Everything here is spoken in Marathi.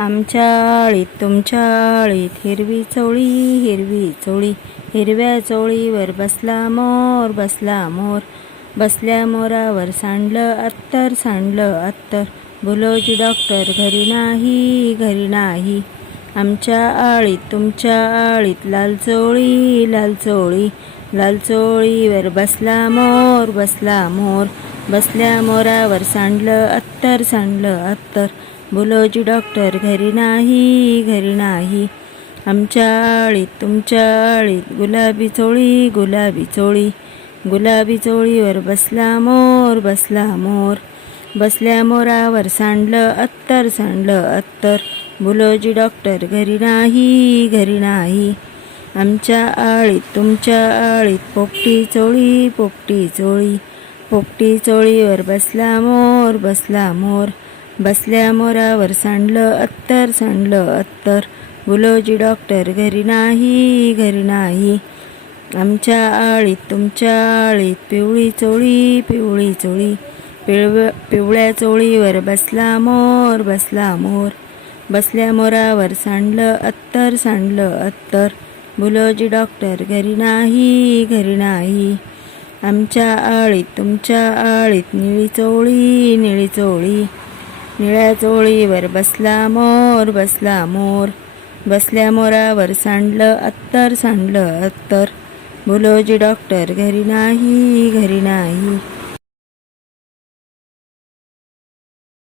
आमच्या आळीत तुमच्या आळीत हिरवी चोळी हिरवी चोळी हिरव्या चोळीवर बसला मोर बसला मोर. बसल्या मोरावर सांडलं अत्तर सांडलं अत्तर. बुलोजी डॉक्टर घरी नाही घरी नाही. आमच्या आळीत तुमच्या आळीत लाल चोळी लाल चोळी लाल चोळीवर बसला मोर बसला मोर. बसल्या मोरावर सांडलं अत्तर सांडलं अत्तर. बोलोजी डॉक्टर घरी नाही घरी नाही. आमच्या आळीत तुमच्या आळीत गुलाबी चोळी गुलाबी चोळी. गुलाबी चोळीवर बसला मोर बसला मोर. बसल्या मोरावर सांडलं अत्तर सांडलं अत्तर. बुलोजी डॉक्टर घरी नाही घरी नाही. आमच्या आळीत तुमच्या आळीत पोपटी चोळी पोपटी चोळी. पोपटी चोळीवर बसला मोर बसला मोर. बसल्या मोरावर सांडलं अत्तर सांडलं अत्तर. गुलोजी डॉक्टर घरी नाही घरी नाही. आमच्या आळीत तुमच्या आळीत पिवळी चोळी पिवळी चोळी. पिळव पिवळ्या चोळीवर बसला मोर बसला मोर. बसल्या मोरावर सांडलं अत्तर सांडलं अत्तर. बोलोजी डॉक्टर घरी नाही घरी नाही. आमच्या आळीत तुमच्या आळीत निळी चोळी निळी चोळी. निळ्या चोळीवर बसला मोर बसला मोर. बसल्या मोरावर सांडलं अत्तर सांडलं अत्तर. बोलोजी डॉक्टर घरी नाही घरी नाही.